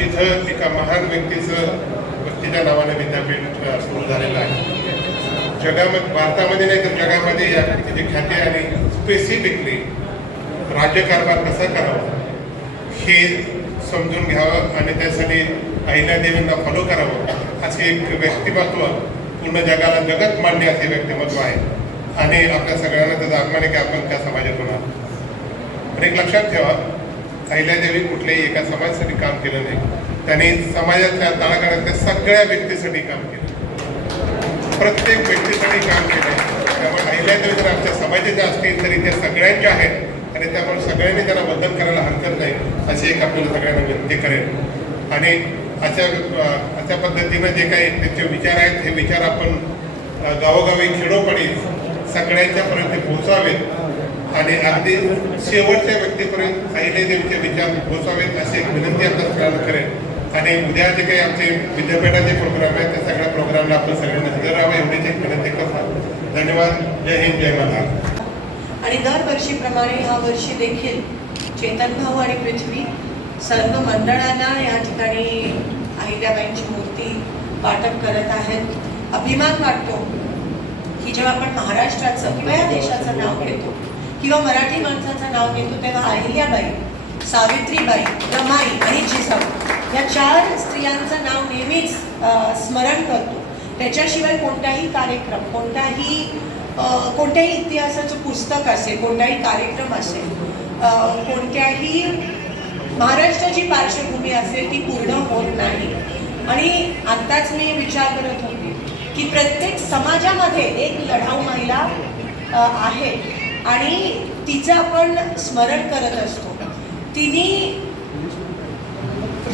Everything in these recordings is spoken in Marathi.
तिथं एका महान व्यक्तीचं व्यक्तीच्या नावाने विद्यापीठ सुरू झालेलं आहे. जगामध्ये भारतामध्ये नाही तर जगामध्ये या व्यक्तीची ख्याती आणि स्पेसिफिकली राज्यकारभार कसा करावा हे समजून घ्यावं आणि त्यासाठी अहिल्यादेवींना फॉलो करावं असे एक व्यक्तिमत्व पूर्ण जगाला जगत मांडणे असे व्यक्तिमत्व आहे. आणि आपल्या सगळ्यांना त्याचा अभिमान आहे की आपण त्या समाजातून आहोत पण एक लक्षात ठेवा अहिल्यादेवी कुठल्याही एका समाजासाठी काम केलं नाही. त्यांनी समाजातल्या तळागाळातल्या सगळ्या व्यक्तीसाठी काम केलं. प्रत्येक व्यक्तीसाठी काम केलं. त्यामुळे अहिल्यादेवी जर आमच्या समाजाच्या असतील तरी त्या सगळ्यांच्या आहेत. आणि त्यामुळे सगळ्यांनी त्यांना बदल करायला हरकत नाही अशी एक आपल्याला सगळ्यांना विनंती करेल आणि अशा अशा पद्धतीनं जे काही त्यांचे विचार आहेत हे विचार आपण गावोगावी खेडोपाडी सगळ्यांच्यापर्यंत पोहोचावेत. आणि अगदी शेवटच्या व्यक्तीपर्यंत अहिल्यादेवीचे विचार पोहोचावेत अशी एक विनंती आपण सगळ्यांना करेल आणि उद्या जे काही आमचे विद्यापीठाचे प्रोग्राम आहेत त्या सगळ्या प्रोग्रामला आपण सगळ्यांना हजर राहावं एवढीच एक विनंती करतात धन्यवाद. जय हिंद जय महाराज आणि दरवर्षीप्रमाणे ह्या वर्षी देखील चेतन भाऊ आणि पृथ्वी सर्व मंडळांना या ठिकाणी अहिल्याबाईंची मूर्ती वाटप करत आहेत. अभिमान वाटतो की जेव्हा आपण महाराष्ट्राचं किंवा या देशाचं नाव घेतो किंवा मराठी माणसाचं नाव घेतो तेव्हा अहिल्याबाई सावित्रीबाई रमाई आणि जिजाऊ या चार स्त्रियांचं नाव नेहमीच स्मरण करतो. त्याच्याशिवाय कोणताही कार्यक्रम कोणताही कोणत्याही इतिहासाचं पुस्तक असेल कोणताही कार्यक्रम असेल कोणत्याही महाराष्ट्राची पार्श्वभूमी असेल ती पूर्ण होत नाही. आणि आत्ताच मी विचार करत होते की प्रत्येक समाजामध्ये एक लढाऊ महिला आहे. आणि तिचं आपण स्मरण करत असतो. तिने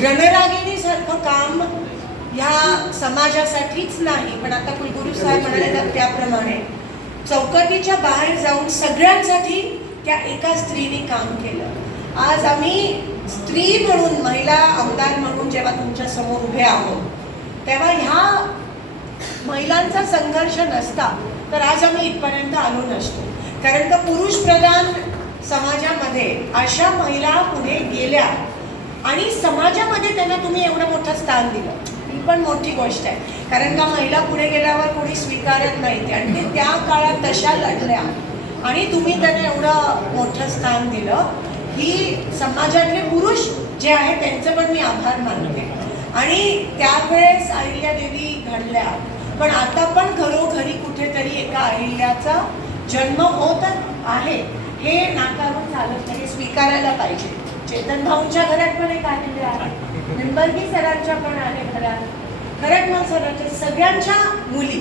रणरागिणीसारखं काम ह्या समाजासाठीच नाही पण आता कुलगुरू साहेब म्हणाले तर त्याप्रमाणे चौकटीच्या बाहेर जाऊन सगळ्यांसाठी त्या एका स्त्रीने काम केलं. आज आम्ही स्त्री म्हणून महिला आमदार म्हणून जेव्हा तुमच्यासमोर उभे आहोत तेव्हा ह्या महिलांचा संघर्ष नसता तर आज आम्ही इथपर्यंत आलो नसतो. कारण का पुरुष प्रधान समाजामध्ये अशा महिला पुढे गेल्या. आणि समाजामध्ये त्यांना तुम्ही एवढं मोठं स्थान दिलं. ही पण मोठी गोष्ट आहे. कारण का महिला पुढे गेल्यावर कोणी स्वीकारत नाही. आणि ते त्या काळात तशा लढल्या. आणि तुम्ही त्यांना एवढं मोठं स्थान दिलं. ही समाजातले पुरुष जे आहेत त्यांचं पण मी आभार मानते. आणि त्यावेळेस अहिल्यादेवी घडल्या. पण आता पण घरोघरी कुठेतरी एका अहिल्याचा जन्म होतच आहे हे नाकारून चालत नाही स्वीकारायला पाहिजे. चेतन भाऊंच्या घरात पण एक आलेले आहे. निंबर्गी सरांच्या पण आहे घरात. खरटमल सरांच्या सगळ्यांच्या मुली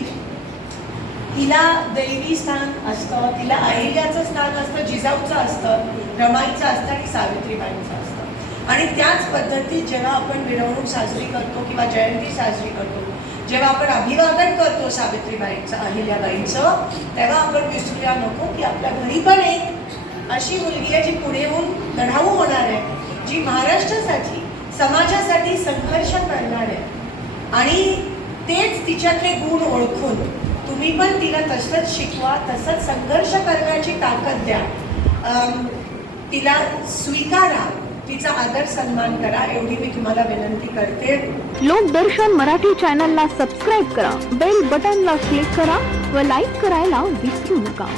तिला दैवी स्थान असतं तिला अहिल्याचं स्थान असतं जिजाऊचं असतं रमाईचं असतं आणि सावित्रीबाईंचं असतं. आणि त्याच पद्धतीत जेव्हा आपण मिरवणूक साजरी करतो किंवा जयंती साजरी करतो जेव्हा आपण अभिवादन करतो सावित्रीबाईंचं अहिल्याबाईंचं तेव्हा आपण विसरूया नको की आपल्या घरी पण एक अशी मुलगी आहे जी पुढे येऊन लढाऊ होणार आहे जी महाराष्ट्रासाठी समाजासाठी संघर्ष करणार आहे. आणि तेच तिच्यातले गुण ओळखून तुम्ही पण तिला तसंच शिकवा तसंच संघर्ष करण्याची ताकद द्या. तिला स्वीकारा. तिचा आदर सन्मान करा एवढी मी तुम्हाला विनंती करते. लोकदर्शन मराठी चॅनलला सबस्क्राईब करा बेल बटनला क्लिक करा व लाईक करायला विसरू नका.